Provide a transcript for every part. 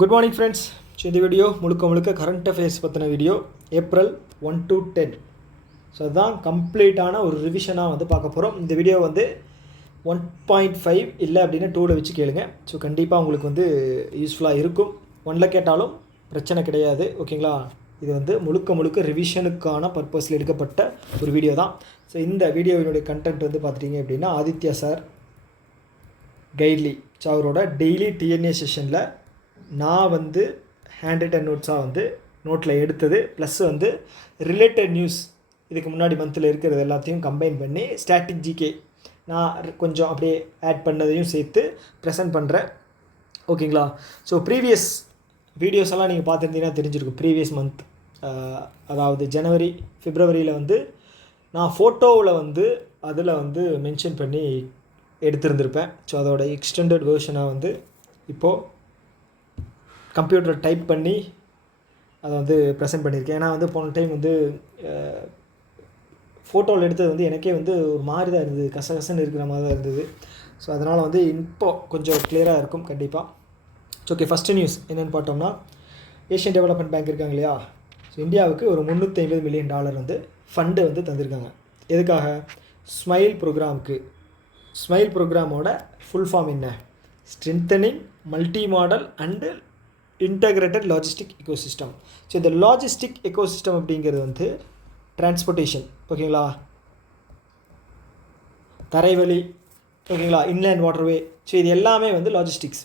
Good morning friends. So இந்த video முழுக்க current affairs பற்றின வீடியோ. April 1 to 10. ஸோ அதுதான் கம்ப்ளீட்டான ஒரு ரிவிஷனாக வந்து பார்க்க போகிறோம். இந்த வீடியோ வந்து 1.5 இல்லை அப்படின்னா 2ல் வச்சு கேளுங்க. ஸோ கண்டிப்பாக உங்களுக்கு வந்து யூஸ்ஃபுல்லாக இருக்கும். 1ல் கேட்டாலும் பிரச்சனை கிடையாது, ஓகேங்களா? இது வந்து முழுக்க ரிவிஷனுக்கான பர்பஸில் எடுக்கப்பட்ட ஒரு வீடியோ தான். ஸோ இந்த வீடியோவினுடைய கண்டென்ட் வந்து பார்த்துட்டிங்க அப்படின்னா ஆதித்யா சார் கைட்லி. ஸோ அவரோட டெய்லி டிஎன்ஏ செஷனில் நான் வந்து ஹேண்ட் ரிட்டன் நோட்ஸாக வந்து நோட்டில் எடுத்தது ப்ளஸ் வந்து ரிலேட்டட் நியூஸ் இதுக்கு முன்னாடி மந்தில் இருக்கிறது எல்லாத்தையும் கம்பைன் பண்ணி ஸ்டாட்டிக் ஜிகே நான் கொஞ்சம் அப்படியே ஆட் பண்ணதையும் சேர்த்து ப்ரெசென்ட் பண்ணுறேன், ஓகேங்களா? ஸோ ப்ரீவியஸ் வீடியோஸ் எல்லாம் நீங்கள் பார்த்துருந்தீங்கன்னா தெரிஞ்சிருக்கும். ப்ரீவியஸ் மந்த், அதாவது ஜனவரி பிப்ரவரியில் வந்து நான் ஃபோட்டோவில் வந்து அதில் வந்து மென்ஷன் பண்ணி எடுத்திருந்திருப்பேன். ஸோ அதோட எக்ஸ்டெண்டட் வேர்ஷனாக வந்து இப்போது கம்ப்யூட்டர் டைப் பண்ணி அதை வந்து ப்ரெசென்ட் பண்ணியிருக்கேன். ஏன்னா வந்து போன டைம் வந்து ஃபோட்டோவில் எடுத்தது வந்து எனக்கே வந்து ஒரு மாதிரி தான் இருந்தது, கசகசன்னு இருக்கிற மாதிரி தான் இருந்தது. ஸோ அதனால் வந்து இப்போது கொஞ்சம் கிளியராக இருக்கும் கண்டிப்பாக. ஓகே, ஃபஸ்ட்டு நியூஸ் என்னென்னு பார்த்தோம்னா, ஏஷியன் டெவலப்மெண்ட் பேங்க் இருக்காங்க இல்லையா? ஸோ இந்தியாவுக்கு ஒரு $350 மில்லியன் வந்து ஃபண்டு வந்து தந்திருக்காங்க. எதுக்காக? ஸ்மைல் ப்ரோக்ராமுக்கு. ஸ்மைல் ப்ரோக்ராமோட ஃபுல் ஃபார்ம் என்ன? Strengthening multi model and integrated logistic ecosystem. So இந்த லாஜிஸ்டிக் எக்கோசிஸ்டம் அப்படிங்கிறது வந்து டிரான்ஸ்போர்ட்டேஷன், ஓகேங்களா? தரைவழி, ஓகேங்களா? Inland waterway. ஸோ இது எல்லாமே வந்து லாஜிஸ்டிக்ஸ்.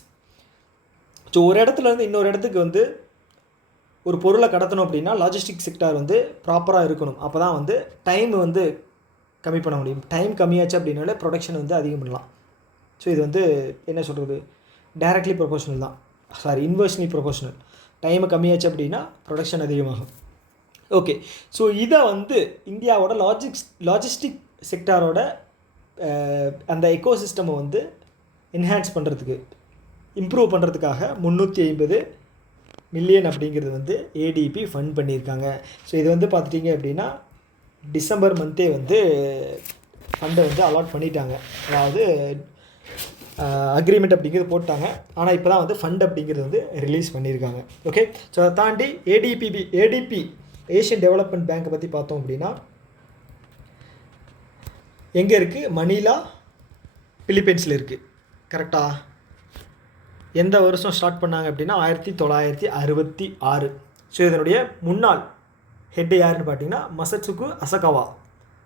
ஸோ ஒரு இடத்துலேருந்து இன்னொரு இடத்துக்கு வந்து ஒரு பொருளை கடத்தணும் அப்படின்னா லாஜிஸ்டிக் செக்டார் வந்து ப்ராப்பராக இருக்கணும். அப்போ தான் வந்து டைம் வந்து கம்மி பண்ண முடியும். டைம் கம்மியாச்சு அப்படின்னாலே ப்ரொடக்ஷன் வந்து அதிகம் பண்ணலாம். ஸோ இது வந்து என்ன சொல்கிறது, டைரக்ட்லி ப்ரொபோஷனல் தான், இன்வெர்ஸ்லி ப்ரொபோஷனல். டைமை கம்மியாச்சு அப்படின்னா ப்ரொடக்ஷன் அதிகமாகும். ஓகே, ஸோ இதை வந்து இந்தியாவோட லாஜிஸ்டிக் செக்டாரோட அந்த எக்கோசிஸ்டமை வந்து என்ஹான்ஸ் பண்ணுறதுக்கு, இம்ப்ரூவ் பண்ணுறதுக்காக 350 மில்லியன் அப்படிங்கிறது வந்து ஏடிபி ஃபண்ட் பண்ணியிருக்காங்க. ஸோ இது வந்து பார்த்துட்டிங்க அப்படின்னா டிசம்பர் மந்த்தே வந்து ஃபண்டை வந்து அலாட் பண்ணிட்டாங்க. அதாவது அக்ரிமெண்ட் அப்படிங்கிறது போட்டாங்க. ஆனால் இப்போ தான் வந்து ஃபண்ட் அப்படிங்கிறது வந்து ரிலீஸ் பண்ணியிருக்காங்க. ஓகே, ஸோ அதை தாண்டி ஏடிபி ஏஷியன் டெவலப்மெண்ட் பேங்க்கை பற்றி பார்த்தோம் அப்படின்னா எங்கே இருக்குது? மணிலா, பிலிப்பைன்ஸில் இருக்குது. கரெக்டாக எந்த வருஷம் ஸ்டார்ட் பண்ணாங்க அப்படின்னா 1966. ஸோ இதனுடைய முன்னாள் ஹெட் யாருன்னு பார்த்தீங்கன்னா மசட்சுகு அசகாவா.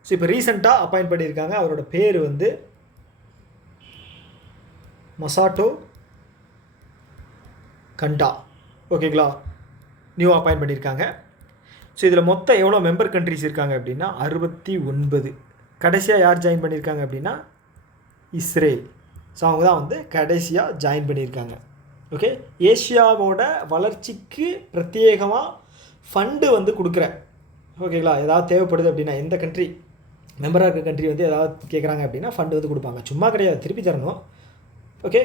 ஸோ இப்போ ரீசெண்டாக அப்பாயிண்ட் பண்ணியிருக்காங்க. அவரோட பேர் வந்து மசாட்டோ கண்டா, ஓகேங்களா? நியூ அப்பாயிண்ட் பண்ணியிருக்காங்க. ஸோ இதில் மொத்தம் எவ்வளோ மெம்பர் கண்ட்ரிஸ் இருக்காங்க அப்படின்னா 69. கடைசியாக யார் ஜாயின் பண்ணியிருக்காங்க அப்படின்னா இஸ்ரேல். ஸோ அவங்க தான் வந்து கடைசியாக ஜாயின் பண்ணியிருக்காங்க. ஓகே, ஏஷியாவோட வளர்ச்சிக்கு பிரத்யேகமாக ஃபண்டு வந்து கொடுக்குறேன், ஓகேங்களா? ஏதாவது தேவைப்படுது அப்படின்னா எந்த கண்ட்ரி மெம்பராக இருக்க கண்ட்ரி வந்து ஏதாவது கேட்குறாங்க அப்படின்னா ஃபண்டு வந்து கொடுப்பாங்க. சும்மா கிடையாது, திருப்பி தரணும். ஓகே,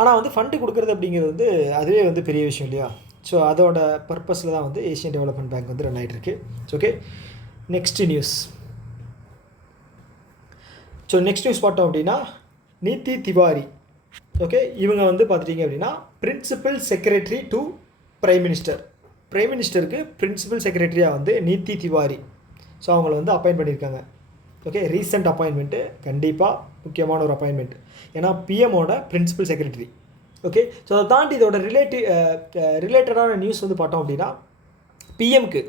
ஆனால் வந்து ஃபண்டு கொடுக்குறது அப்படிங்கிறது வந்து அதுவே வந்து பெரிய விஷயம் இல்லையா? ஸோ அதோட பர்பஸில் தான் வந்து ஏஷியன் டெவலப்மெண்ட் பேங்க் வந்து ரன் ஆகிட்டுருக்கு. Okay, next news. So next news பார்த்தோம் அப்படின்னா நீதி திவாரி. ஓகே, இவங்க வந்து பார்த்துட்டிங்க அப்படின்னா principal secretary to prime minister. Prime மினிஸ்டருக்கு பிரின்சிபல் செக்ரட்டரியாக வந்து நீதி திவாரி. ஸோ அவங்கள வந்து அப்பாயிண்ட் பண்ணியிருக்காங்க. ஓகே, ரீசெண்ட் அப்பாயின்மெண்ட்டு, கண்டிப்பாக முக்கியமான ஒரு அப்பாயின்மெண்ட். ஏன்னா பிஎம்மோட பிரின்சிபல் செக்ரட்டரி. ஓகே, ஸோ அதை தாண்டி இதோட ரிலேட்டடான நியூஸ் வந்து பார்த்தோம் அப்படின்னா பிஎம்க்கு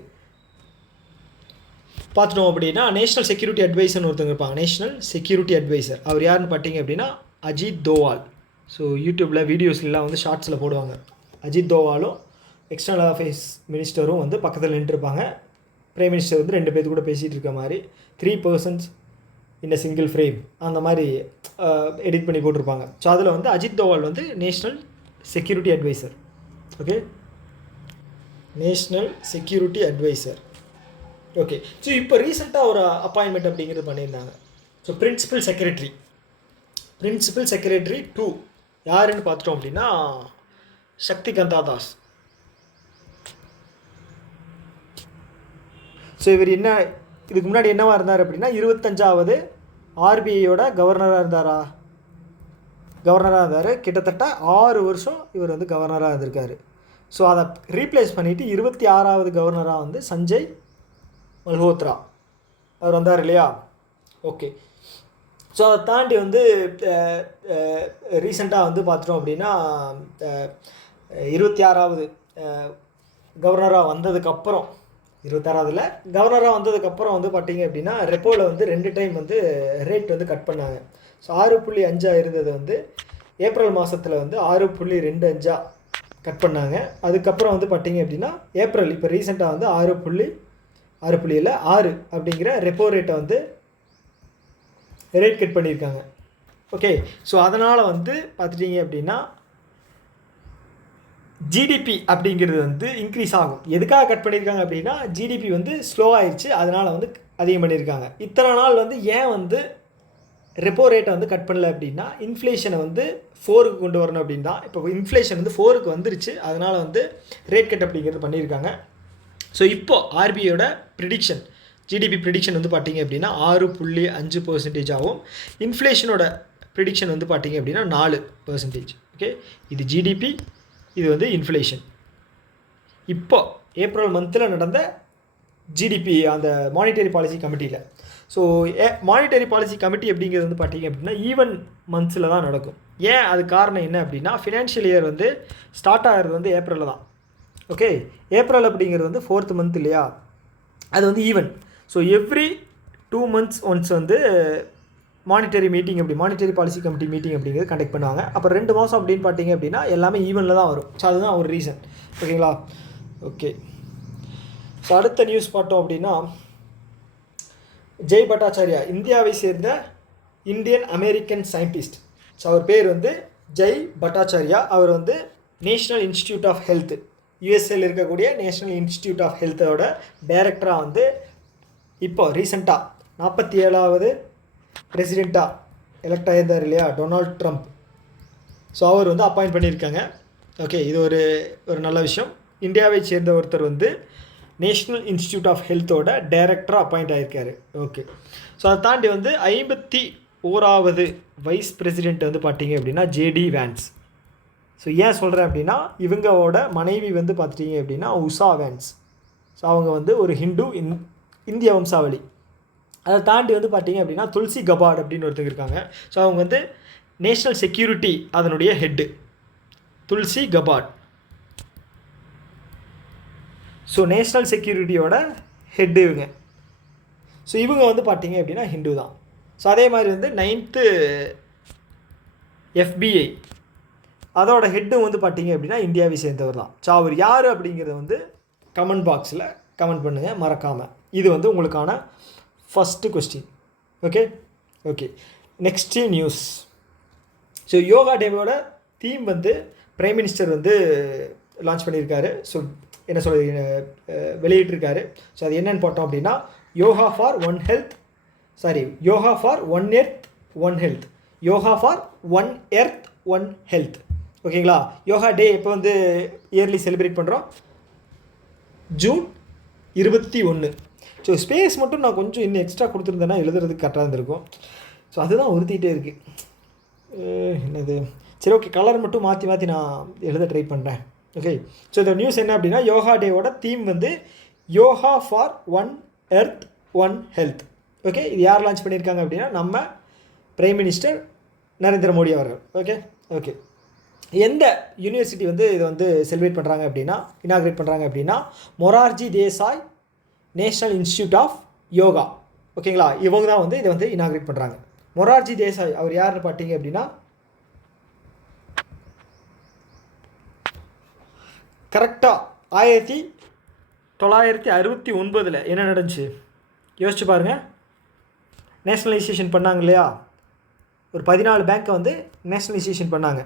பார்த்துட்டோம் அப்படின்னா நேஷ்னல் செக்யூரிட்டி அட்வைசர்னு ஒருத்தவங்க இருப்பாங்க. நேஷ்னல் செக்யூரிட்டி அட்வைசர் அவர் யாருன்னு பார்த்தீங்க அப்படின்னா அஜித் தோவால். ஸோ யூடியூப்பில் வீடியோஸ்லாம் வந்து ஷார்ட்ஸில் போடுவாங்க. அஜித் தோவாலும் எக்ஸ்டர்னல் அஃபேர்ஸ் மினிஸ்டரும் வந்து பக்கத்தில் நின்றுருப்பாங்க. பிரைம் மினிஸ்டர் வந்து 2 பேர்த்து கூட பேசிகிட்டு இருக்க மாதிரி 3 persons in a single frame அந்த மாதிரி எடிட் பண்ணி போட்டிருப்பாங்க. ஸோ அதில் வந்து அஜித் தோவால் வந்து national security adviser. Okay, national security adviser. Okay, so இப்போ ரீசெண்டாக ஒரு அப்பாயின்மெண்ட் அப்படிங்கிறது பண்ணியிருந்தாங்க. ஸோ பிரின்சிபல் செக்ரட்டரி 2 யாருன்னு பார்த்துட்டோம் அப்படின்னா சக்திகந்தா தாஸ். ஸோ இவர் என்ன இதுக்கு முன்னாடி என்னவாக இருந்தார் அப்படின்னா 25வது ஆர்பிஐயோட கவர்னராக இருந்தார். கிட்டத்தட்ட 6 வருஷம் இவர் வந்து கவர்னராக இருந்திருக்காரு. ஸோ அதை ரீப்ளேஸ் பண்ணிவிட்டு 26வது கவர்னராக வந்து சஞ்சய் மல்ஹோத்ரா அவர் வந்தார் இல்லையா. ஓகே, ஸோ அதை தாண்டி வந்து ரீசெண்டாக வந்து பார்த்துட்டோம் அப்படின்னா 26வது கவர்னராக வந்ததுக்கப்புறம் 26வதுல கவர்னராக வந்ததுக்கப்புறம் வந்து பார்த்திங்க அப்படின்னா ரெப்போவில் வந்து 2 டைம் வந்து ரேட் வந்து கட் பண்ணாங்க. ஸோ 6.5 இருந்தது வந்து ஏப்ரல் மாதத்தில் வந்து 6.25 கட் பண்ணாங்க. அதுக்கப்புறம் வந்து பார்த்திங்க அப்படின்னா ஏப்ரல் இப்போ ரீசெண்டாக வந்து 6 அப்படிங்கிற ரெப்போ ரேட்டை வந்து ரேட் கட் பண்ணியிருக்காங்க. ஓகே, ஸோ அதனால் வந்து பார்த்துட்டிங்க அப்படின்னா ஜிடிபி அப்படிங்கிறது வந்து இன்க்ரீஸ் ஆகும். எதுக்காக கட் பண்ணியிருக்காங்க அப்படின்னா ஜிடிபி வந்து ஸ்லோ ஆயிடுச்சு, அதனால் வந்து அதிகம் பண்ணியிருக்காங்க. இத்தனை நாள் வந்து ஏன் வந்து ரெப்போ ரேட்டை வந்து கட் பண்ணல அப்படின்னா இன்ஃப்ளேஷனை வந்து 4க்கு கொண்டு வரணும் அப்படின்னு தான். இப்போ இன்ஃப்ளேஷன் வந்து 4க்கு வந்துருச்சு, அதனால் வந்து ரேட் கட் அப்படிங்கிறது பண்ணியிருக்காங்க. ஸோ இப்போது ஆர்பிஐயோட ப்ரிடிக்ஷன் ஜிடிபி ப்ரிடிக்ஷன் வந்து பார்த்திங்க அப்படின்னா 6.5% ஆகும். இன்ஃப்ளேஷனோட ப்ரிடிக்ஷன் வந்து பார்த்திங்க அப்படின்னா 4%. ஓகே, இது ஜிடிபி, இது வந்து இன்ஃப்ளேஷன். இப்போ ஏப்ரல் மந்தில் நடந்த ஜிடிபி அந்த மானிட்டரி பாலிசி கமிட்டியில். ஸோ மானிட்டரி பாலிசி கமிட்டி அப்படிங்கிறது வந்து பார்த்திங்க அப்படின்னா ஈவன் மந்த்ஸில் தான் நடக்கும். ஏன் அது காரணம் என்ன அப்படின்னா ஃபினான்ஷியல் இயர் வந்து ஸ்டார்ட் ஆகிறது வந்து ஏப்ரலில் தான். ஓகே, ஏப்ரல் அப்படிங்கிறது வந்து 4th மந்த் இல்லையா, அது வந்து even. So every 2 months once வந்து மானிட்டரி பாலிசி கமிட்டி மீட்டிங் அப்படிங்கிறது கண்டக்ட் பண்ணுவாங்க. அப்புறம் 2 மாதம் அப்படின்னு பார்த்தீங்க அப்படின்னா எல்லாமே ஈவனில் தான் வரும். ஸோ அதுதான் ஒரு ரீசன். ஓகேங்களா. ஓகே, ஸோ அடுத்த நியூஸ் பார்த்தோம் அப்படின்னா ஜெய் பட்டாச்சாரியா இந்தியாவை சேர்ந்த இந்தியன் அமெரிக்கன் சயின்டிஸ்ட். ஸோ அவர் பேர் வந்து ஜெய் பட்டாச்சாரியா. அவர் வந்து நேஷ்னல் இன்ஸ்டிடியூட் ஆஃப் ஹெல்த், யூஎஸ்ஏல இருக்கக்கூடிய நேஷ்னல் இன்ஸ்டிடியூட் ஆஃப் ஹெல்த்தோட டைரக்டராக வந்து இப்போ ரீசெண்டாக 47வது பிரசிடெண்ட்டாக எலெக்ட் ஆகியிருந்தார் இல்லையா டொனால்ட் ட்ரம்ப். ஸோ அவர் வந்து அப்பாயிண்ட் பண்ணியிருக்காங்க. ஓகே, இது ஒரு நல்ல விஷயம். இந்தியாவை சேர்ந்த ஒருத்தர் வந்து நேஷ்னல் இன்ஸ்டிடியூட் ஆஃப் ஹெல்த்தோட டைரக்டராக அப்பாயிண்ட் ஆகியிருக்காரு. ஓகே, ஸோ அதை தாண்டி வந்து 51வது வைஸ் பிரசிடெண்ட் வந்து பார்த்திங்க அப்படின்னா ஜேடி வேன்ஸ். ஸோ ஏன் சொல்கிறேன் அப்படின்னா இவங்களோட மனைவி வந்து பார்த்துட்டிங்க அப்படின்னா உஷா வேன்ஸ். ஸோ அவங்க வந்து ஒரு ஹிந்து இந்திய வம்சாவளி. அதை தாண்டி வந்து பார்த்திங்க அப்படின்னா துல்சி கபாட் அப்படின்னு ஒருத்தங்க இருக்காங்க. ஸோ அவங்க வந்து நேஷ்னல் செக்யூரிட்டி அதனுடைய head Tulsi கபாட். So national செக்யூரிட்டியோட head இவங்க. ஸோ இவங்க வந்து பார்த்திங்க அப்படின்னா ஹிந்து தான். ஸோ அதே மாதிரி வந்து 9th FBI அதோட ஹெட்டும் வந்து பார்த்திங்க அப்படின்னா இந்தியாவை சேர்ந்தவர் தான். ஸோ அவர் யார் அப்படிங்கிறத வந்து கமெண்ட் பாக்ஸில் கமெண்ட் பண்ணுங்கள் மறக்காமல். இது வந்து உங்களுக்கான first question. Okay, next news. So yoga டேவோட தீம் வந்து பிரைம் மினிஸ்டர் வந்து லான்ச் பண்ணியிருக்காரு. ஸோ என்ன சொல்ல வெளியிட்டிருக்காரு. ஸோ அது என்னென்னு பார்த்தோம் அப்படின்னா yoga for one earth one health. ஓகேங்களா. யோகா டே எப்போ வந்து இயர்லி செலிப்ரேட் பண்ணுறோம்? ஜூன் 21. ஸோ ஸ்பேஸ் மட்டும் நான் கொஞ்சம் இன்னும் எக்ஸ்ட்ரா கொடுத்துருந்தேன்னா எழுதுறதுக்கு கரெக்டாக இருந்திருக்கும். ஸோ அதுதான் உறுத்திட்டே இருக்குது. என்னது, சரி ஓகே, கலர் மட்டும் மாற்றி நான் எழுத ட்ரை பண்ணுறேன். ஓகே, ஸோ இந்த நியூஸ் என்ன அப்படின்னா யோகா டேவோட தீம் வந்து yoga for one earth one health. Okay, இது யார் லான்ச் பண்ணியிருக்காங்க அப்படின்னா நம்ம பிரைம் மினிஸ்டர் நரேந்திர மோடி அவர்கள். ஓகே, எந்த யூனிவர்சிட்டி வந்து இதை வந்து செலிப்ரேட் பண்ணுறாங்க அப்படின்னா இனாக்ரேட் பண்ணுறாங்க அப்படின்னா Morarji Desai national institute of yoga. ஓகேங்களா, இவங்க தான் வந்து இதை வந்து இனாக்ரேட் பண்ணுறாங்க. மொரார்ஜி தேசாய் அவர் யாருன்னு பார்த்தீங்க அப்படின்னா கரெக்டாக 1969 என்ன நடந்துச்சு யோசிச்சு பாருங்கள். நேஷ்னலைசேஷன் பண்ணாங்க இல்லையா, ஒரு 14 பேங்க்கை வந்து நேஷ்னலைசேஷன் பண்ணாங்க.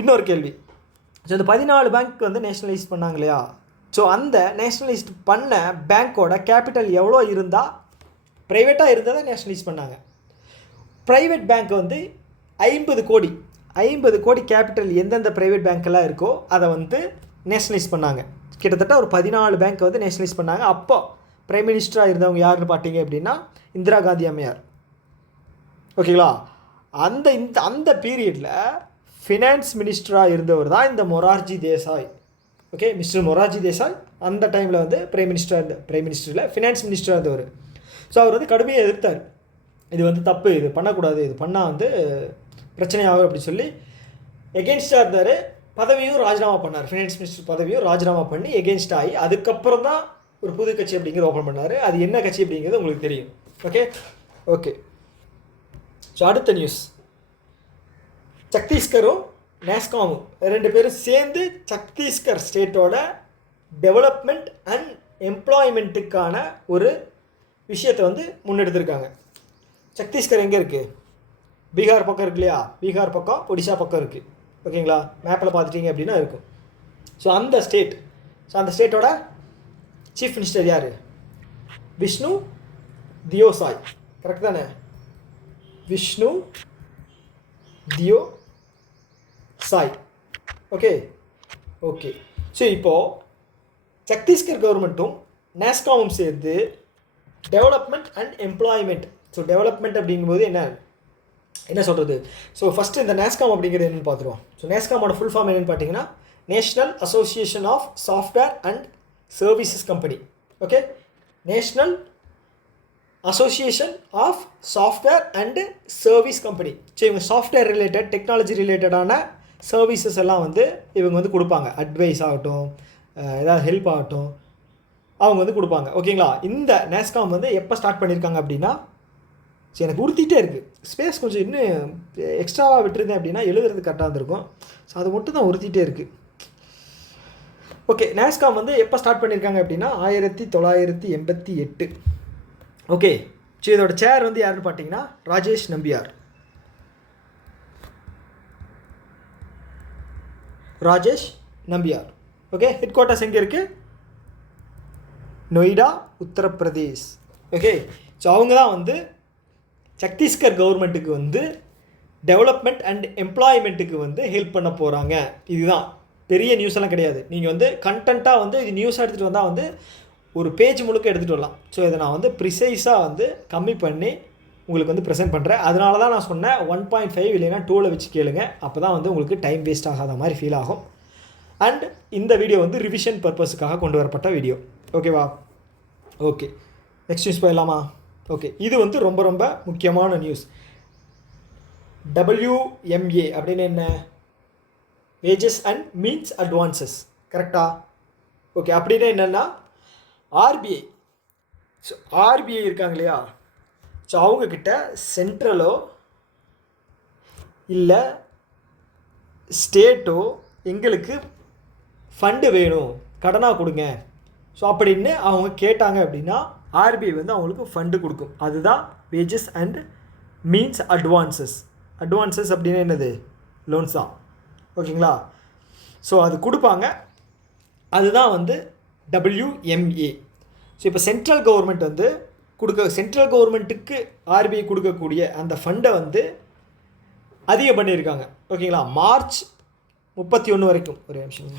இன்னொரு கேள்வி, ஸோ இந்த 14 பேங்க் வந்து நேஷ்னலைஸ் பண்ணாங்க இல்லையா, ஸோ அந்த நேஷ்னலைஸ்ட் பண்ண பேங்க்கோட கேபிட்டல் எவ்வளோ இருந்தால் ப்ரைவேட்டாக இருந்தால் தான் நேஷ்னலைஸ் பண்ணாங்க. ப்ரைவேட் பேங்க் வந்து 50 கோடி கேபிட்டல் எந்தெந்த ப்ரைவேட் பேங்க்கெல்லாம் இருக்கோ அதை வந்து நேஷ்னலைஸ் பண்ணாங்க. கிட்டத்தட்ட ஒரு 14 பேங்க் வந்து நேஷ்னலைஸ் பண்ணாங்க. அப்போ பிரைம் மினிஸ்டராக இருந்தவங்க யாருன்னு பார்த்தீங்க அப்படின்னா இந்திரா காந்தி அம்மையார். ஓகேங்களா, அந்த பீரியடில் ஃபினான்ஸ் மினிஸ்டராக இருந்தவர் தான் இந்த மொரார்ஜி தேசாய். ஓகே, மிஸ்டர் மொரார்ஜி தேசாய் அந்த டைமில் வந்து பிரைம் மினிஸ்டரில் ஃபினான்ஸ் மினிஸ்டராக இருந்தவர். ஸோ அவர் வந்து கடுமையாக எதிர்த்தார். இது வந்து தப்பு, இது பண்ணக்கூடாது, இது பண்ணால் வந்து பிரச்சனையாகும் அப்படி சொல்லி எகென்ஸ்டாக இருந்தார். பதவியும் ராஜினாமா பண்ணார். ஃபினான்ஸ் மினிஸ்டர் பதவியும் ராஜினாமா பண்ணி எகென்ஸ்ட் ஆகி அதுக்கப்புறம் தான் ஒரு புது கட்சி அப்படிங்கிறது ஓப்பன் பண்ணார். அது என்ன கட்சி அப்படிங்கிறது உங்களுக்கு தெரியும். Okay okay. ஸோ அடுத்த நியூஸ், சத்தீஸ்கரும் நேஸ்காமும் 2 பேரும் சேர்ந்து சத்தீஸ்கர் ஸ்டேட்டோட டெவலப்மெண்ட் அண்ட் எம்ப்ளாய்மெண்ட்டுக்கான ஒரு விஷயத்தை வந்து முன்னெடுத்திருக்காங்க. சத்தீஸ்கர் எங்கே இருக்குது? பீகார் பக்கம் இருக்கு இல்லையா? பீகார் பக்கம் ஒடிஷா பக்கம் இருக்குது. ஓகேங்களா? மேப்பில் பார்த்துட்டிங்க அப்படின்னா இருக்கும். ஸோ அந்த ஸ்டேட்டோட சீஃப் மினிஸ்டர் யார்? விஷ்ணு தியோ சாய். கரெக்ட் தானே? Vishnu Deo Sai. Okay okay. So இப்போது சத்தீஸ்கர் கவர்மெண்ட்டும் நேஸ்காமும் சேர்ந்து development and employment. So development அப்படிங்கும்போது என்ன சொல்கிறது? ஸோ ஃபஸ்ட்டு இந்த நேஸ்காம் அப்படிங்கிறது என்னென்னு பார்த்துருவோம். ஸோ நேஸ்காமோட ஃபுல் ஃபார்ம் என்னென்னு பார்த்தீங்கன்னா national association of software and services company. Okay, national association of software and service company. So இவங்க சாஃப்ட்வேர் ரிலேட்டட், டெக்னாலஜி ரிலேட்டடான சர்வீசஸ் எல்லாம் வந்து இவங்க வந்து கொடுப்பாங்க. அட்வைஸ் ஆகட்டும், ஏதாவது ஹெல்ப் ஆகட்டும், அவங்க வந்து கொடுப்பாங்க. ஓகேங்களா? இந்த நேஸ்காம் வந்து எப்போ ஸ்டார்ட் பண்ணியிருக்காங்க அப்படின்னா, சரி எனக்கு உறுத்திட்டே இருக்குது, ஸ்பேஸ் கொஞ்சம் இன்னும் எக்ஸ்ட்ராவாக விட்டுருந்தேன் அப்படின்னா எழுதுறது கரெக்டாக இருந்திருக்கும். ஸோ அது மட்டும் தான் உறுத்திட்டே இருக்குது. ஓகே, நேஸ்காம் வந்து எப்போ ஸ்டார்ட் பண்ணியிருக்காங்க அப்படின்னா 1988. ஓகே, ஸோ இதோட சேர் வந்து யாருன்னு பார்த்தீங்கன்னா Rajesh Nambiar. Okay, headquarters எங்கே இருக்குது? நொய்டா, உத்தரப்பிரதேஷ். ஓகே, ஸோ அவங்க தான் வந்து சத்தீஸ்கர் கவர்மெண்ட்டுக்கு வந்து டெவலப்மெண்ட் அண்ட் எம்ப்ளாய்மெண்ட்டுக்கு வந்து ஹெல்ப் பண்ண போகிறாங்க. இதுதான் பெரிய நியூஸ் எல்லாம் கிடையாது. நீங்கள் வந்து கண்டென்ட்டாக வந்து இது நியூஸாக எடுத்துகிட்டு வந்தால் வந்து ஒரு பேஜ் முழுக்க எடுத்துகிட்டு வரலாம். ஸோ இதை நான் வந்து ப்ரிசைஸாக வந்து கம்மி பண்ணி உங்களுக்கு வந்து ப்ரெசென்ட் பண்ணுறேன். அதனால தான் நான் சொன்னேன் 1.5 இல்லைன்னா 2ல் வச்சு கேளுங்க. அப்போ தான் வந்து உங்களுக்கு டைம் வேஸ்ட் ஆகாத மாதிரி ஃபீல் ஆகும். அண்ட் இந்த வீடியோ வந்து ரிவிஷன் பர்பஸுக்காக கொண்டு வரப்பட்ட வீடியோ. ஓகேவா? ஓகே, நெக்ஸ்ட் நியூஸ் போயிடலாமா? ஓகே, இது வந்து ரொம்ப ரொம்ப முக்கியமான நியூஸ். WMA அப்படின்னு என்ன? Wages and means advances. கரெக்டாக? ஓகே, அப்படின்னா என்னென்னா ஆர்பிஐ. ஸோ ஆர்பிஐ இருக்காங்க இல்லையா? ஸோ அவங்கக்கிட்ட சென்ட்ரலோ இல்லை ஸ்டேட்டோ எங்களுக்கு ஃபண்டு வேணும், கடனாக கொடுங்க, ஸோ அப்படின்னு அவங்க கேட்டாங்க அப்படின்னா ஆர்பிஐ வந்து அவங்களுக்கு ஃபண்டு கொடுக்கும். அதுதான் wages and means advances. Advances அப்படின்னா என்னது? லோன்ஸ் தான். ஓகேங்களா? ஸோ அது கொடுப்பாங்க. அதுதான் வந்து WMA. ஸோ இப்போ சென்ட்ரல் கவர்மெண்ட் வந்து சென்ட்ரல் கவர்மெண்ட்டுக்கு ஆர்பிஐ கொடுக்கக்கூடிய அந்த ஃபண்டை வந்து அதிகம் பண்ணியிருக்காங்க. ஓகேங்களா? மார்ச் 31 வரைக்கும். ஒரு நிமிஷம்.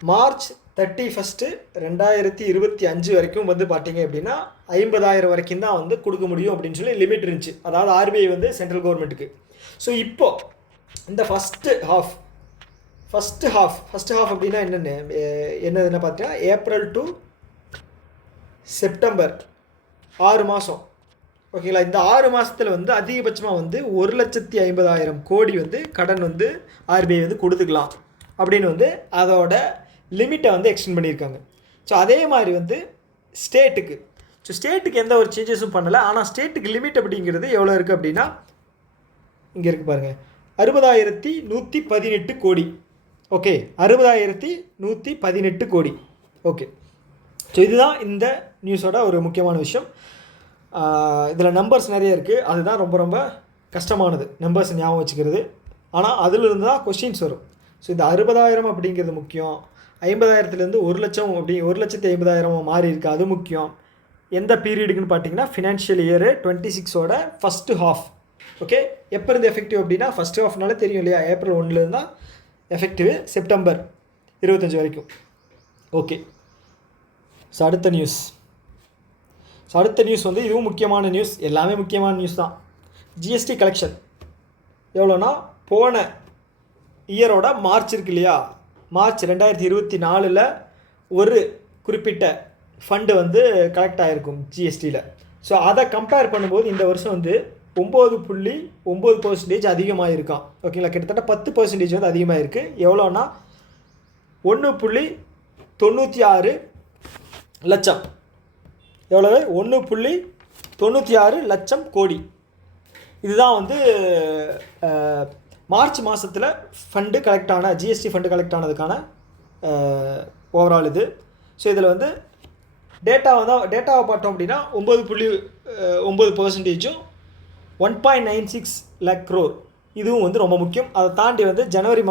மார்ச் 31, 2025 வரைக்கும் வந்து பார்த்தீங்க அப்படின்னா 50,000 வரைக்கும் தான் வந்து கொடுக்க முடியும் அப்படின்னு சொல்லி லிமிட் இருந்துச்சு. அதாவது ஆர்பிஐ வந்து சென்ட்ரல் கவர்மெண்ட்டுக்கு. ஸோ இப்போது இந்த ஃபஸ்ட்டு ஹாஃப் அப்படின்னா என்னதுன்னு பார்த்தீங்கன்னா ஏப்ரல் டு செப்டம்பர் 6 மாதம். ஓகேங்களா? இந்த 6 மாதத்தில் வந்து அதிகபட்சமாக வந்து 1,50,000 கோடி வந்து கடன் வந்து ஆர்பிஐ வந்து கொடுத்துக்கலாம் அப்படின்னு வந்து அதோட லிமிட்டை வந்து எக்ஸ்டெண்ட் பண்ணியிருக்காங்க. ஸோ அதே மாதிரி வந்து ஸ்டேட்டுக்கு எந்த ஒரு சேஞ்சஸும் பண்ணலை. ஆனால் ஸ்டேட்டுக்கு லிமிட் அப்படிங்கிறது எவ்வளோ இருக்குது அப்படின்னா இங்கே இருக்குது பாருங்கள், 60,118 கோடி. ஓகே, 60,118 கோடி. ஓகே, ஸோ இதுதான் இந்த நியூஸோட ஒரு முக்கியமான விஷயம். இதில் நம்பர்ஸ் நிறைய இருக்குது. அதுதான் ரொம்ப ரொம்ப கஷ்டமானது, நம்பர்ஸ் ஞாபகம் வச்சுக்கிறது. ஆனால் அதிலிருந்து தான் கொஸ்டின்ஸ் வரும். ஸோ இந்த 60,000 அப்படிங்கிறது முக்கியம். 50,000லேருந்து 1 லட்சம் அப்படி 1,50,000 மாறி இருக்குது, அது முக்கியம். எந்த பீரியடுக்குன்னு பார்த்தீங்கன்னா ஃபினான்ஷியல் இயர் 26ஓட ஃபஸ்ட்டு ஹாஃப். ஓகே, எப்போ இருந்து எஃபெக்டிவ் அப்படின்னா ஃபஸ்ட்டு ஹாஃப்னால தெரியும் இல்லையா? ஏப்ரல் 1லேருந்து தான் எஃபெக்டிவ், செப்டம்பர் 25 வரைக்கும். ஓகே, ஸோ அடுத்த நியூஸ் வந்து இதுவும் முக்கியமான நியூஸ், எல்லாமே முக்கியமான நியூஸ் தான். ஜிஎஸ்டி கலெக்ஷன் எவ்வளோனா, போன இயரோட மார்ச் இருக்கு இல்லையா, மார்ச் 2024 ஒரு குறிப்பிட்ட ஃபண்டு வந்து கலெக்ட் ஆகிருக்கும் ஜிஎஸ்டியில். ஸோ அதை கம்பேர் பண்ணும்போது இந்த வருஷம் வந்து 9.9% அதிகமாக இருக்கான். ஓகேங்களா, கிட்டத்தட்ட 10% வந்து அதிகமாக இருக்குது. எவ்வளோனா 1.96 லட்சம். எவ்வளவு? 1.96 லட்சம் கோடி. இதுதான் வந்து மார்ச் மாதத்தில் ஃபண்டு கலெக்ட் ஆன ஜிஎஸ்டி ஃபண்டு கலெக்ட் ஆனதுக்கான ஓவரால் இது. ஸோ இதில் வந்து டேட்டாவை பார்த்தோம் அப்படின்னா 9.9%, 1.96 lakh crore. இதுவும் வந்து ரொம்ப முக்கியம். அதை தாண்டி வந்து ஜனவரி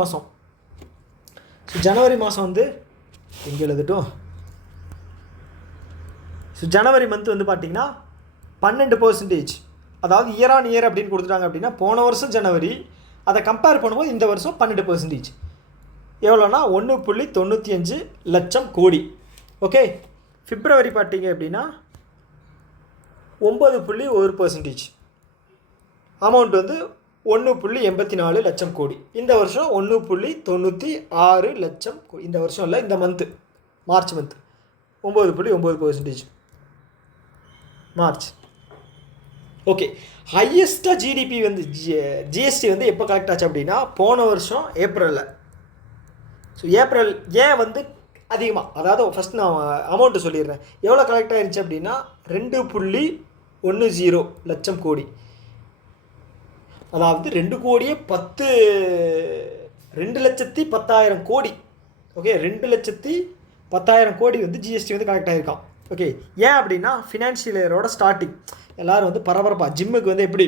மாதம் வந்து எங்கே எழுதட்டும். ஸோ ஜனவரி மந்த் வந்து பார்த்திங்கன்னா 12%, அதாவது இயர் ஆன் இயர் அப்படின்னு கொடுத்துட்டாங்க. அப்படின்னா போன வருஷம் ஜனவரி அதை கம்பேர் பண்ணும்போது இந்த வருஷம் 12%. எவ்வளோனா 1.95 லட்சம் கோடி. ஓகே, பிப்ரவரி பார்த்தீங்க அப்படின்னா 9.1%, அமௌண்ட் வந்து 1.84 லட்சம் கோடி. இந்த வருஷம் 1.96 லட்சம் கோடி. இந்த வருஷம் இல்லை, இந்த month, March month 9.9% March. Okay, ஹையஸ்ட்டாக ஜிடிபி வந்து ஜிஎஸ்டி வந்து எப்போ கலெக்ட் ஆச்சு அப்படின்னா போன வருஷம் ஏப்ரலில். ஸோ ஏப்ரல் ஏன் வந்து அதிகமாக, அதாவது ஃபஸ்ட் நான் அமௌண்ட்டு சொல்லிடுறேன். எவ்வளோ கலெக்ட் ஆகிருச்சு அப்படின்னா 2.10 லட்சம் கோடி. அதாவது 2,10,000 கோடி. ஓகே, 2,10,000 கோடி வந்து ஜிஎஸ்டி வந்து கலெக்ட் ஆகிருக்கான். ஓகே, ஏன் அப்படின்னா ஃபினான்ஷியல் இயரோட ஸ்டார்டிங் எல்லோரும் வந்து பரபரப்பாக ஜிம்முக்கு வந்து எப்படி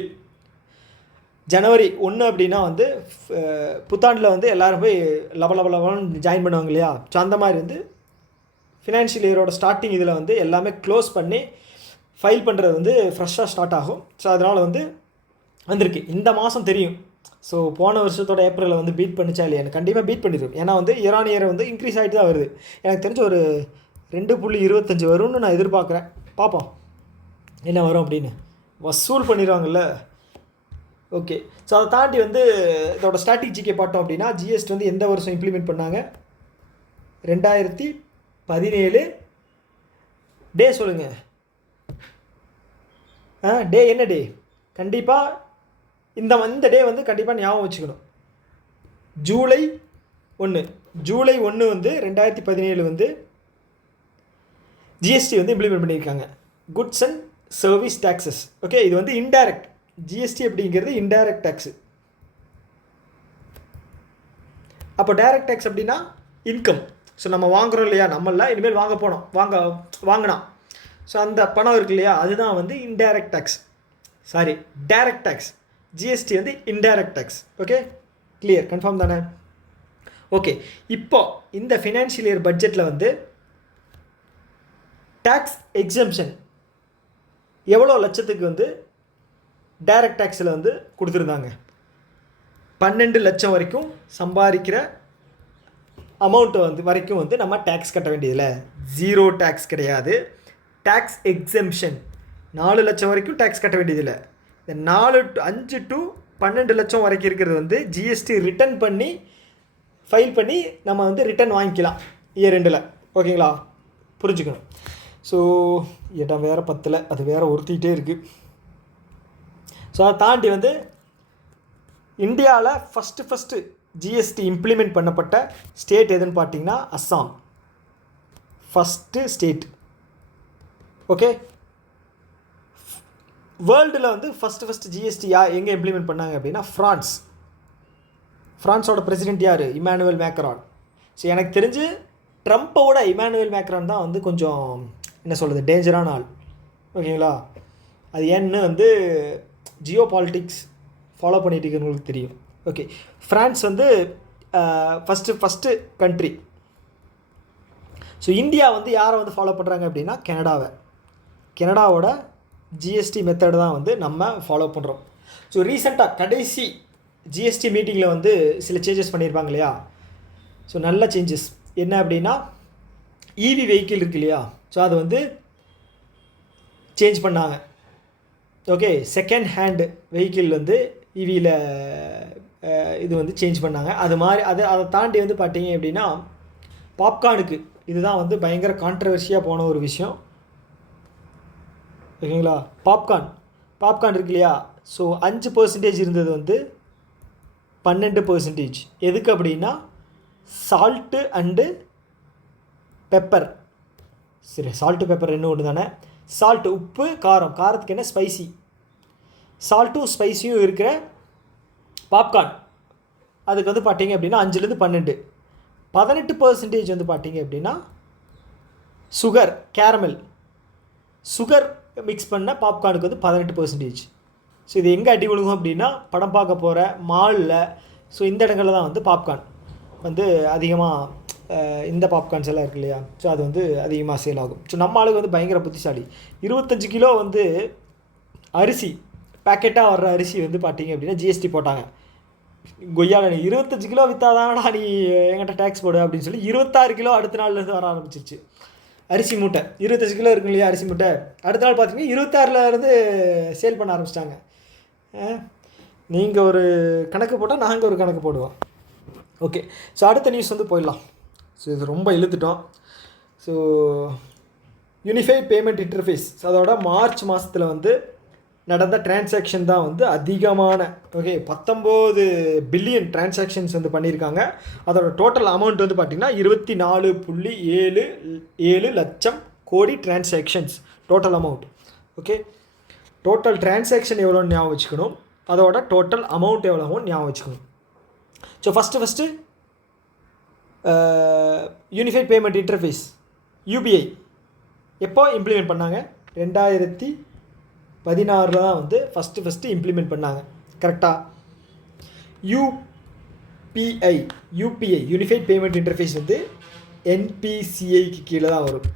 ஜனவரி 1 அப்படின்னா வந்து புத்தாண்டில் வந்து எல்லோரும் போய் லபலன்னு ஜாயின் பண்ணுவாங்க இல்லையா. ஸோ அந்த மாதிரி வந்து ஃபினான்ஷியல் இயரோட ஸ்டார்டிங் இதில் வந்து எல்லாமே க்ளோஸ் பண்ணி ஃபைல் பண்ணுறது வந்து ஃப்ரெஷ்ஷாக ஸ்டார்ட் ஆகும். ஸோ அதனால் வந்து வந்திருக்கு. இந்த மாதம் தெரியும். ஸோ போன வருஷத்தோட ஏப்ரலில் வந்து பீட் பண்ணிச்சா இல்லையா, எனக்கு கண்டிப்பாக பீட் பண்ணிடும். ஏன்னா வந்து இயர் ஆன் இயர் வந்து இன்க்ரீஸ் ஆகிட்டு தான் வருது. எனக்கு தெரிஞ்ச ஒரு 2.25 வரும்னு நான் எதிர்பார்க்குறேன். பார்ப்போம் என்ன வரும் அப்படின்னு. வசூல் பண்ணிடுவாங்கல்ல. ஓகே, ஸோ அதை தாண்டி வந்து இதோட ஸ்ட்ராட்டஜிக்கை பார்த்தோம் அப்படின்னா ஜிஎஸ்டி வந்து எந்த வருஷம் இம்ப்ளிமெண்ட் பண்ணாங்க? 2017. டே சொல்லுங்கள். டே என்ன டே? கண்டிப்பாக இந்த டே வந்து கண்டிப்பாக ஞாபகம் வச்சுக்கணும். ஜூலை 1 வந்து 2017 வந்து ஜிஎஸ்டி வந்து இம்ப்ளிமெண்ட் பண்ணியிருக்காங்க. Goods and service taxes. Okay, இது வந்து இன்டைரக்ட். ஜிஎஸ்டி அப்படிங்கிறது இன்டைரக்ட் டேக்ஸு. அப்போ டைரக்ட் டேக்ஸ் அப்படின்னா இன்கம். ஸோ நம்ம வாங்குகிறோம் இல்லையா, நம்மளாம் இனிமேல் வாங்கினா ஸோ அந்த பணம் இருக்கு இல்லையா, அதுதான் வந்து indirect tax. Direct tax. GST வந்து indirect tax. Okay, clear, confirm தானே? ஓகே, இப்போ இந்த ஃபினான்ஷியல் இயர் பட்ஜெட்டில் வந்து டேக்ஸ் எக்ஸம்ஷன் எவ்வளோ லட்சத்துக்கு வந்து டைரக்ட் டேக்ஸில் வந்து கொடுத்துருந்தாங்க. 12 லட்சம் வரைக்கும் சம்பாதிக்கிற அமௌண்ட்டு வந்து வரைக்கும் வந்து நம்ம டேக்ஸ் கட்ட வேண்டியதில்லை. 0 டேக்ஸ் கிடையாது. டேக்ஸ் எக்ஸம்ஷன் 4 லட்சம் வரைக்கும் டேக்ஸ் கட்ட வேண்டியதில்லை. இந்த 5 to 12 லட்சம் வரைக்கும் இருக்கிறது வந்து ஜிஎஸ்டி ரிட்டர்ன் பண்ணி ஃபைல் பண்ணி நம்ம வந்து ரிட்டர்ன் வாங்கிக்கலாம் இயர் ரெண்டில். ஓகேங்களா, புரிஞ்சுக்கணும். ஸோ இடம் வேறு பத்தில், அது வேறு ஒருத்திக்கிட்டே இருக்குது. ஸோ அதை தாண்டி வந்து இந்தியாவில் ஃபஸ்ட்டு ஜிஎஸ்டி இம்ப்ளிமெண்ட் பண்ணப்பட்ட ஸ்டேட் எதுன்னு பார்த்தீங்கன்னா அஸ்ஸாம். First state. ஓகே, வேர்ல்டில் வந்து ஃபஸ்ட்டு ஜிஎஸ்டி எங்கே இம்ப்ளிமெண்ட் பண்ணாங்க அப்படின்னா ஃப்ரான்ஸோட பிரசிடென்ட் யார்? Emmanuel Macron. ஸோ எனக்கு தெரிஞ்சு ட்ரம்ப்போட இமானுவேல் மேக்ரான் தான் வந்து கொஞ்சம் என்ன சொல்கிறது, டேஞ்சரான ஆள். ஓகேங்களா, அது ஏன்னு வந்து ஜியோ பாலிட்டிக்ஸ் ஃபாலோ பண்ணிட்டு இருக்கிறவங்களுக்கு தெரியும். ஓகே, ஃப்ரான்ஸ் வந்து ஃபஸ்ட்டு கண்ட்ரி. ஸோ இந்தியா வந்து யாரை வந்து ஃபாலோ பண்ணுறாங்க அப்படின்னா கனடாவோட ஜிஎஸ்டி மெத்தடு தான் வந்து நம்ம ஃபாலோ பண்ணுறோம். ஸோ ரீசெண்டாக கடைசி ஜிஎஸ்டி மீட்டிங்கில் வந்து சில சேஞ்சஸ் பண்ணியிருப்பாங்க இல்லையா. ஸோ நல்ல சேஞ்சஸ் என்ன அப்படின்னா இவி வெஹிக்கிள் இருக்கு இல்லையா, ஸோ அது வந்து சேஞ்ச் பண்ணாங்க. ஓகே, செகண்ட் ஹேண்டு வெஹிக்கிள் வந்து இவியில் இது வந்து சேஞ்ச் பண்ணாங்க. அது மாதிரி அதை தாண்டி வந்து பார்த்தீங்க அப்படின்னா பாப்கார்னுக்கு இதுதான் வந்து பயங்கர கான்ட்ரவர்சியாக போன ஒரு விஷயம். ஓகேங்களா, பாப்கார்ன் இருக்கு இல்லையா, ஸோ 5% இருந்தது வந்து 12%. எதுக்கு அப்படின்னா சால்ட்டு அண்டு பெப்பர். சரி, சால்ட்டு பெப்பர் இன்னும் ஒன்று தானே. சால்ட்டு உப்பு, காரத்துக்கு என்ன ஸ்பைசி, சால்ட்டும் ஸ்பைசியும் இருக்கிற பாப்கார்ன் அதுக்கு வந்து பார்த்தீங்க அப்படின்னா 5-12. 18% வந்து பார்த்தீங்க அப்படின்னா சுகர் மிக்ஸ் பண்ண பாப்கார்னுக்கு வந்து 18%. ஸோ இது எங்கே அடி விழுகும் அப்படின்னா படம் பார்க்க போகிற மாலில், ஸோ இந்த இடங்களில் தான் வந்து பாப்கார்ன் வந்து அதிகமாக இந்த பாப்கார்ன்ஸ் எல்லாம் இருக்கு இல்லையா, ஸோ அது வந்து அதிகமாக சேல் ஆகும். ஸோ நம்ம ஆளுக்கு வந்து பயங்கர புத்திசாலி. 25 கிலோ வந்து அரிசி, பேக்கெட்டாக வர்ற அரிசி வந்து பார்த்தீங்க அப்படின்னா ஜிஎஸ்டி போட்டாங்க. கொய்யால நீ 25 கிலோ விற்றாதானடா நீ என்கிட்ட டேக்ஸ் போடு அப்படின்னு சொல்லி 26 கிலோ அடுத்த நாள்லேருந்து வர ஆரம்பிச்சிருச்சு. அரிசி மூட்டை 25 கிலோ இருக்கும் இல்லையா அரிசி மூட்டை, அடுத்த நாள் பார்த்தீங்கன்னா 26லேருந்து சேல் பண்ண ஆரம்பிச்சிட்டாங்க. நீங்கள் ஒரு கணக்கு போட்டால் நாங்கள் ஒரு கணக்கு போடுவோம். ஓகே, ஸோ அடுத்த நியூஸ் வந்து போயிடலாம். ஸோ இது ரொம்ப இழுத்துட்டோம். ஸோ யூனிஃபைட் பேமெண்ட் இன்டர்ஃபேஸ், அதோட மார்ச் மாதத்தில் வந்து நடந்த டிரான்சாக்ஷன் தான் வந்து அதிகமான 19 பில்லியன் டிரான்சாக்ஷன்ஸ் வந்து பண்ணியிருக்காங்க. அதோட டோட்டல் அமௌண்ட் வந்து பார்த்திங்கன்னா 24.77 லட்சம் கோடி transactions total amount. Okay, total transaction எவ்வளோன்னு ஞாபகம் வச்சுக்கணும், அதோட டோட்டல் அமௌண்ட் எவ்வளோவும் ஞாபகம் வச்சுக்கணும். So first unified payment interface UPI எப்போ இம்ப்ளிமெண்ட் பண்ணாங்க? 2016 தான் வந்து ஃபஸ்ட்டு இம்ப்ளிமெண்ட் பண்ணாங்க. கரெக்டாக? யூபிஐ யூனிஃபைட் பேமெண்ட் இன்டர்ஃபேஸ் வந்து என்பிசிஐக்கு கீழே தான் வரும்.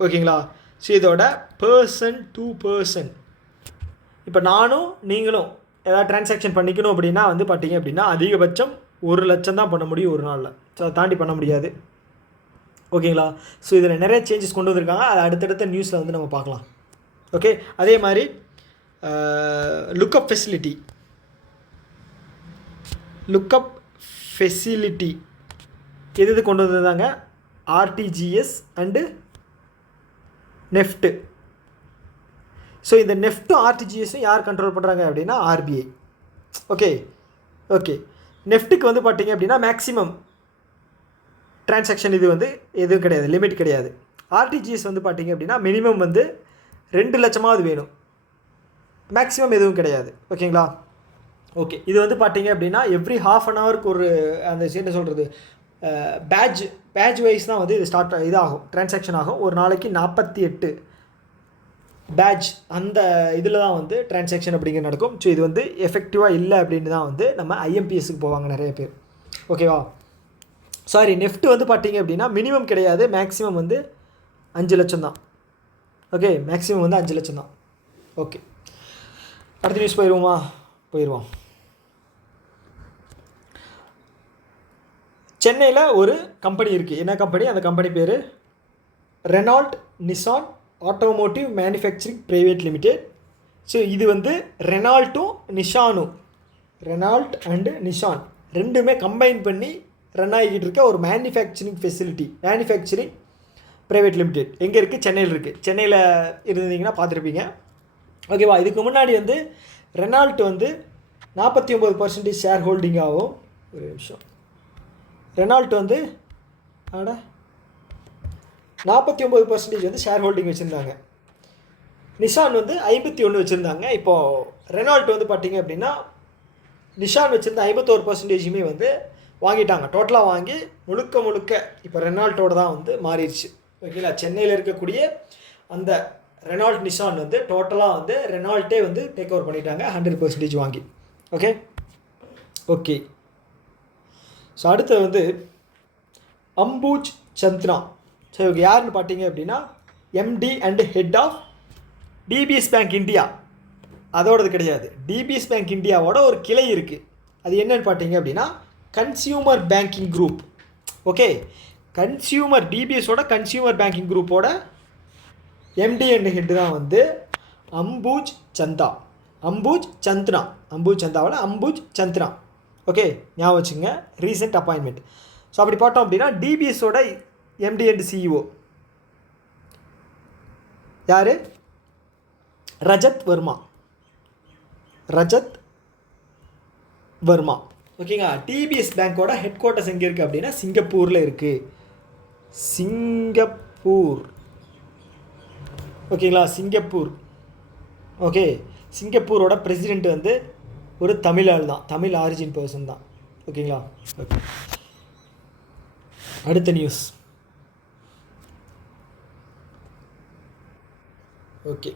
ஓகேங்களா? ஸோ இதோட பர்சன் டு பர்சன், இப்போ நானும் நீங்களும் ஏதாவது டிரான்சாக்ஷன் பண்ணிக்கணும் அப்படின்னா வந்து பார்த்தீங்க அப்படின்னா அதிகபட்சம் 1 லட்சம் தான் பண்ண முடியும் ஒரு நாளில். ஸோ அதை தாண்டி பண்ண முடியாது. ஓகேங்களா? ஸோ இதில் நிறைய சேஞ்சஸ் கொண்டு வந்திருக்காங்க. அது அடுத்தடுத்த நியூஸில் வந்து நம்ம பார்க்கலாம். ஓகே, அதே மாதிரி லுக்கப் ஃபெசிலிட்டி எது கொண்டு வந்திருந்தாங்க? RTGS and NEFT. ஸோ இந்த நெஃப்ட்டும் ஆர்டிஜிஎஸும் யார் கண்ட்ரோல் பண்ணுறாங்க அப்படின்னா ஆர்பிஐ. ஓகே, நெஃப்ட்டுக்கு வந்து பார்த்தீங்க அப்படின்னா மேக்ஸிமம் டிரான்சாக்ஷன் இது வந்து எதுவும் கிடையாது, லிமிட் கிடையாது. ஆர்டிஜிஎஸ் வந்து பார்த்தீங்க அப்படின்னா மினிமம் வந்து 2 லட்சமாவது வேணும், மேக்ஸிமம் எதுவும் கிடையாது. ஓகேங்களா? ஓகே, இது வந்து பார்த்தீங்க அப்படின்னா எவ்ரி ½ அன் ஹவருக்கு ஒரு அந்த என்ன சொல்கிறது பேட்ச் வைஸ் தான் வந்து இது இதாகும், டிரான்சாக்ஷன் ஆகும். ஒரு நாளைக்கு 48 பேட்ச் அந்த இதில் தான் வந்து டிரான்சாக்ஷன் அப்படிங்கிற நடக்கும். ஸோ இது வந்து எஃபெக்டிவாக இல்லை அப்படின்னு தான் வந்து நம்ம ஐஎம்பிஎஸ்க்கு போவாங்க நிறைய பேர். ஓகேவா? சாரி, நெஃப்ட் வந்து பார்த்தீங்க அப்படின்னா மினிமம் கிடையாது, மேக்ஸிமம் வந்து 5 லட்சம் தான். ஓகே, மேக்ஸிமம் வந்து 5 லட்சம் தான். ஓகே, அடுத்த நியூஸ் போயிடுவோம். சென்னையில் ஒரு கம்பெனி இருக்குது. என்ன கம்பெனி? அந்த கம்பெனி பேர் Reynold Nissan automotive manufacturing private limited. So இது வந்து ரெனால்ட் அண்டு நிசான் ரெண்டுமே கம்பைன் பண்ணி ரன் ஆகிக்கிட்டு இருக்க ஒரு மேனுஃபேக்சரிங் ப்ரைவேட் லிமிடெட். எங்கே இருக்குது? சென்னையில் இருக்குது. சென்னையில் இருந்தீங்கன்னா பார்த்துருப்பீங்க. ஓகேவா? இதுக்கு முன்னாடி வந்து ரெனால்ட் வந்து 49% ஷேர் ஹோல்டிங்காகவும், ஒரு நிமிஷம், ரெனால்ட் வந்து 49% வந்து ஷேர் ஹோல்டிங் வச்சுருந்தாங்க. நிஷான் வந்து 51 வச்சுருந்தாங்க. இப்போது ரெனால்ட் வந்து பார்த்திங்க அப்படின்னா நிஷான் வச்சுருந்த 51% வந்து வாங்கிட்டாங்க. டோட்டலாக வாங்கி முழுக்க இப்போ ரெனால்ட்டோட தான் வந்து மாறிடுச்சு. ஓகேங்களா? சென்னையில் இருக்கக்கூடிய அந்த ரெனால்ட் நிஷான் வந்து டோட்டலாக வந்து ரெனால்ட்டே வந்து டேக் ஓவர் பண்ணிட்டாங்க 100% வாங்கி. ஓகே, ஸோ அடுத்து வந்து அம்பூஜ் சந்த்னா. ஸோ இவங்க யாருன்னு பார்த்தீங்க அப்படின்னா MD and head of DBS bank India. அதோடது கிடையாது, டிபிஎஸ் பேங்க் இந்தியாவோட ஒரு கிளை இருக்குது. அது என்னன்னு பார்த்தீங்க அப்படின்னா கன்சியூமர் பேங்கிங் குரூப். ஓகே, டிபிஎஸோட கன்சியூமர் பேங்கிங் குரூப்போட எம்டி அண்ட் ஹெட் தான் வந்து அம்பூஜ் சந்தா, அம்பூஜ் சந்த்னா, அம்பூஜ் சந்தாவில் அம்பூஜ் சந்த்னா. ஓகே, ஞாபகம் வச்சுங்க, ரீசெண்ட் அப்பாயின்மெண்ட். ஸோ அப்படி பார்த்தோம் அப்படின்னா டிபிஎஸோட எம்டி அண்ட் சிஇஓ யார்? ரஜத் வர்மா, ரஜத் வர்மா. ஓகேங்களா. டிபிஎஸ் பேங்க்கோட ஹெட் குவார்ட்டர்ஸ் எங்கே இருக்குது அப்படின்னா சிங்கப்பூரில் இருக்குது. சிங்கப்பூர். ஓகேங்களா, சிங்கப்பூர். ஓகே, சிங்கப்பூரோட பிரசிடெண்ட் வந்து ஒரு தமிழ் ஆள் தான், தமிழ் ஆரிஜின் பர்சன் தான். ஓகேங்களா. ஓகே, அடுத்த நியூஸ். ஓகே,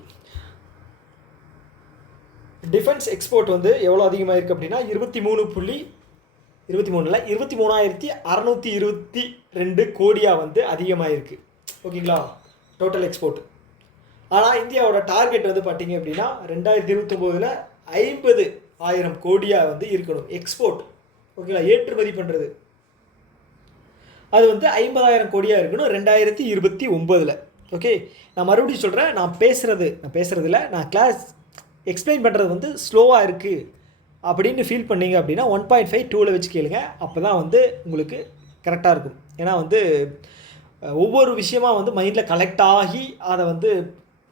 டிஃபென்ஸ் எக்ஸ்போர்ட் வந்து எவ்வளோ அதிகமாக இருக்குது அப்படின்னா 23,622 கோடியாக வந்து அதிகமாக இருக்குது. ஓகேங்களா, டோட்டல் எக்ஸ்போர்ட். ஆனால் இந்தியாவோட டார்கெட் வந்து பார்த்தீங்க அப்படின்னா 2029 50,000 கோடியாக வந்து இருக்கணும் எக்ஸ்போர்ட். ஓகேங்களா, ஏற்றுமதி பண்ணுறது அது வந்து 50,000 கோடியாக இருக்கணும் 2029. ஓகே, நான் மறுபடியும் சொல்கிறேன், நான் பேசுகிறதில்ல, நான் கிளாஸ் எக்ஸ்பிளைன் பண்ணுறது வந்து ஸ்லோவாக இருக்குது அப்படின்னு ஃபீல் பண்ணிங்க அப்படின்னா 1.5 2ல் வச்சு கேளுங்க. அப்போ தான் வந்து உங்களுக்கு கரெக்டாக இருக்கும். ஏன்னா வந்து ஒவ்வொரு விஷயமா வந்து மைண்டில் கலெக்ட் ஆகி அதை வந்து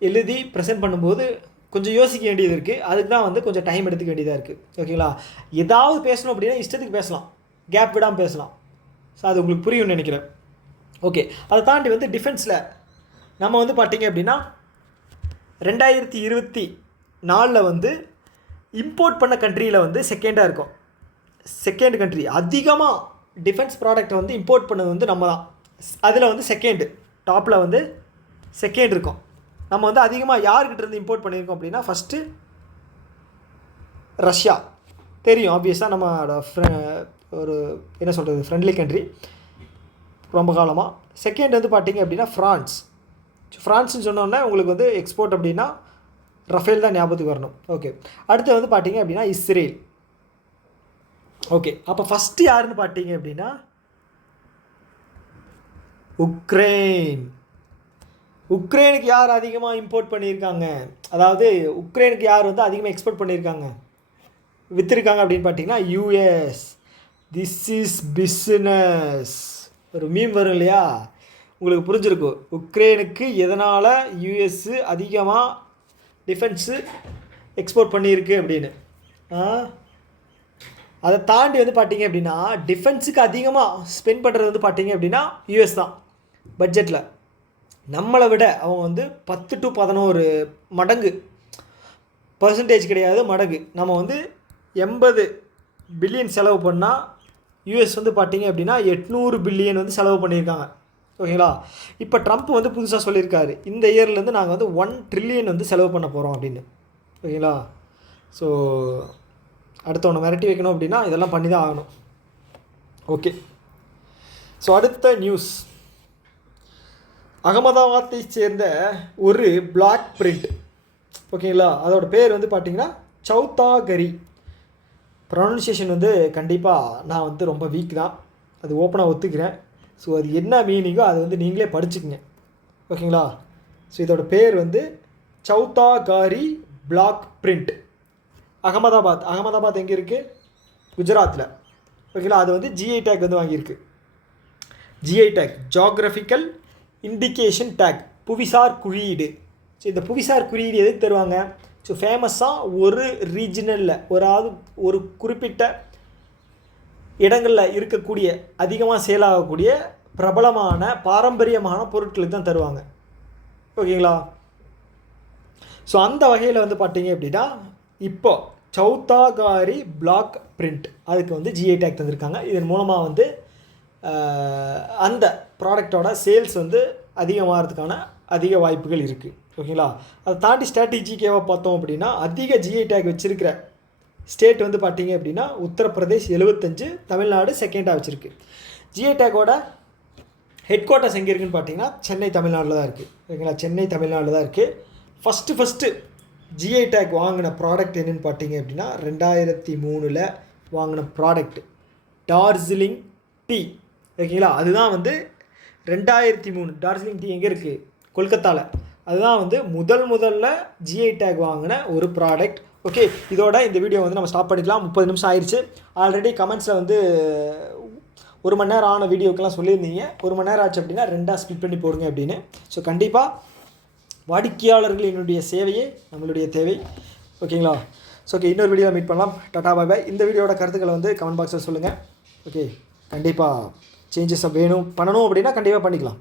எழுதி ப்ரெசென்ட் பண்ணும்போது கொஞ்சம் யோசிக்க வேண்டியது இருக்குது. அதுக்கு தான் வந்து கொஞ்சம் டைம் எடுத்துக்க வேண்டியதாக இருக்குது. ஓகேங்களா, ஏதாவது பேசணும் அப்படின்னா இஷ்டத்துக்கு பேசலாம், கேப் விடாமல் பேசலாம். ஸோ அது உங்களுக்கு புரியும்னு நினைக்கிறேன். ஓகே, அதை தாண்டி வந்து டிஃபென்ஸில் நம்ம வந்து பார்த்திங்க அப்படின்னா 2024 வந்து இம்போர்ட் பண்ண கண்ட்ரியில் வந்து செகண்டாக இருக்கும். செகண்ட் கண்ட்ரி அதிகமாக டிஃபென்ஸ் ப்ராடக்டை வந்து இம்போர்ட் பண்ணது வந்து நம்ம தான். அதில் வந்து செகண்டு டாப்பில் வந்து செகண்ட் இருக்கும். நம்ம வந்து அதிகமாக யார்கிட்ட இருந்து இம்போர்ட் பண்ணியிருக்கோம் அப்படின்னா ஃபஸ்ட்டு ரஷ்யா தெரியும், ஆப்வியஸாக நம்மளோட ஒரு என்ன சொல்கிறது ஃப்ரெண்ட்லி கண்ட்ரி ரொம்ப காலமாக. செகண்ட் வந்து பார்த்திங்க அப்படின்னா ஃப்ரான்ஸ்னு சொன்னோன்னே உங்களுக்கு வந்து எக்ஸ்போர்ட் அப்படின்னா ரஃபேல் தான் ஞாபகத்துக்கு வரணும். ஓகே, அடுத்து வந்து பார்த்திங்க அப்படின்னா இஸ்ரேல். ஓகே, அப்போ ஃபஸ்ட்டு யாருன்னு பார்த்தீங்க அப்படின்னா உக்ரைனுக்கு யார் அதிகமாக இம்போர்ட் பண்ணியிருக்காங்க, அதாவது உக்ரைனுக்கு யார் வந்து அதிகமாக எக்ஸ்போர்ட் பண்ணியிருக்காங்க விற்றுருக்காங்க அப்படின்னு பார்த்தீங்கன்னா யூஎஸ். This is business. ஒரு மீம் வரும் இல்லையா, உங்களுக்கு புரிஞ்சிருக்கும் உக்ரைனுக்கு எதனால் யூஎஸ்ஸு அதிகமாக டிஃபென்ஸு எக்ஸ்போர்ட் பண்ணியிருக்கு அப்படின்னு. அதை தாண்டி வந்து பார்த்தீங்க அப்படின்னா டிஃபென்ஸுக்கு அதிகமாக ஸ்பெண்ட் பண்ணுறது வந்து பார்த்தீங்க அப்படின்னா யூஎஸ் தான். பட்ஜெட்டில் நம்மளை விட அவங்க வந்து 10 to 11 மடங்கு, பர்சன்டேஜ் கிடையாது மடங்கு, நம்ம வந்து 80 பில்லியன் செலவு பண்ணால் யூஎஸ் வந்து பார்த்திங்க அப்படின்னா 800 பில்லியன் வந்து செலவு பண்ணியிருக்காங்க. ஓகேங்களா, இப்போ ட்ரம்ப் வந்து புதுசாக சொல்லியிருக்காரு இந்த இயர்லேருந்து நாங்கள் வந்து 1 ட்ரில்லியன் வந்து செலவு பண்ண போகிறோம் அப்படின்னு. ஓகேங்களா, ஸோ அடுத்தவனை மிரட்டி வைக்கணும் அப்படின்னா இதெல்லாம் பண்ணி தான் ஆகணும். ஓகே, ஸோ அடுத்த நியூஸ். அகமதாபாத்தை சேர்ந்த ஒரு பிளாக் பிரிண்ட். ஓகேங்களா, அதோட பேர் வந்து பார்த்திங்கன்னா சௌதாகரி. ப்ரொனன்சியேஷன் வந்து கண்டிப்பாக நான் வந்து ரொம்ப வீக் தான், அது ஓப்பனாக ஒத்துக்கிறேன். ஸோ அது என்ன மீனிங்கோ அது வந்து நீங்களே படிச்சுக்கங்க. ஓகேங்களா, ஸோ இதோட பேர் வந்து சௌதாகாரி பிளாக் பிரிண்ட். அகமதாபாத் எங்கே இருக்குது? குஜராத்தில். ஓகேங்களா, அது வந்து ஜிஐ டேக் வந்து வாங்கியிருக்கு. GI take geographical indication take, புவிசார் குறியீடு. ஸோ இந்த புவிசார் குறியீடு எதுக்கு தருவாங்க? ஸோ ஃபேமஸாக ஒரு ரீஜனலில் ஒரு குறிப்பிட்ட இடங்களில் இருக்கக்கூடிய அதிகமாக சேலாகக்கூடிய பிரபலமான பாரம்பரியமான பொருட்களுக்கு தான் தருவாங்க. ஓகேங்களா, ஸோ அந்த வகையில் வந்து பார்த்தீங்க அப்படின்னா இப்போ சௌதாகாரி பிளாக் பிரிண்ட் அதுக்கு வந்து ஜிஐ டேக் தந்திருக்காங்க. இதன் மூலமாக வந்து அந்த ப்ராடக்டோட சேல்ஸ் வந்து அதிகமாகிறதுக்கான அதிக வாய்ப்புகள் இருக்குது. ஓகேங்களா, அதை தாண்டி ஸ்ட்ராட்டஜிக்காக பார்த்தோம் அப்படின்னா அதிக ஜிஐ டேக் வச்சுருக்கிற ஸ்டேட் வந்து பார்த்திங்க அப்படின்னா உத்தரப்பிரதேஷ் 75, தமிழ்நாடு செகண்டாக வச்சுருக்கு. ஜிஐ டேக்கோட ஹெட் குவார்ட்டர்ஸ் எங்கே இருக்குதுன்னு பார்த்தீங்கன்னா சென்னை தமிழ்நாட்டில் தான் இருக்குது. ஓகேங்களா, சென்னை தமிழ்நாட்டில் தான் இருக்குது. ஃபஸ்ட்டு ஜிஐ டேக் வாங்கின ப்ராடக்ட் என்னென்னு பார்த்தீங்க அப்படின்னா 2003 வாங்கின ப்ராடக்ட் டார்ஜிலிங் டீ. ஓகேங்களா, அதுதான் வந்து 2003 டார்ஜிலிங் டீ எங்கே இருக்குது? கொல்கத்தாவில். அதுதான் வந்து முதல்ல ஜிஐ டேக் வாங்கின ஒரு ப்ராடக்ட். ஓகே, இதோட இந்த வீடியோ வந்து நம்ம ஸ்டாப் பண்ணிக்கலாம். 30 நிமிஷம் ஆயிடுச்சு. ஆல்ரெடி கமெண்ட்ஸில் வந்து 1 மணி நேரம் ஆன வீடியோக்கெல்லாம் சொல்லியிருந்தீங்க. 1 மணி நேரம் ஆச்சு அப்படின்னா 2ஆக ஸ்பிட் பண்ணி போடுங்க அப்படின்னு. ஸோ கண்டிப்பாக வாடிக்கையாளர்களினுடைய சேவையே நம்மளுடைய தேவை. ஓகேங்களா? ஸோ ஓகே, இன்னொரு வீடியோவில் மீட் பண்ணலாம். டாடா பாய் பாய். இந்த வீடியோட கருத்துக்களை வந்து கமெண்ட் பாக்ஸில் சொல்லுங்கள். ஓகே, கண்டிப்பாக சேஞ்சஸ் வேணும் பண்ணணும் அப்படின்னா கண்டிப்பாக பண்ணிக்கலாம்.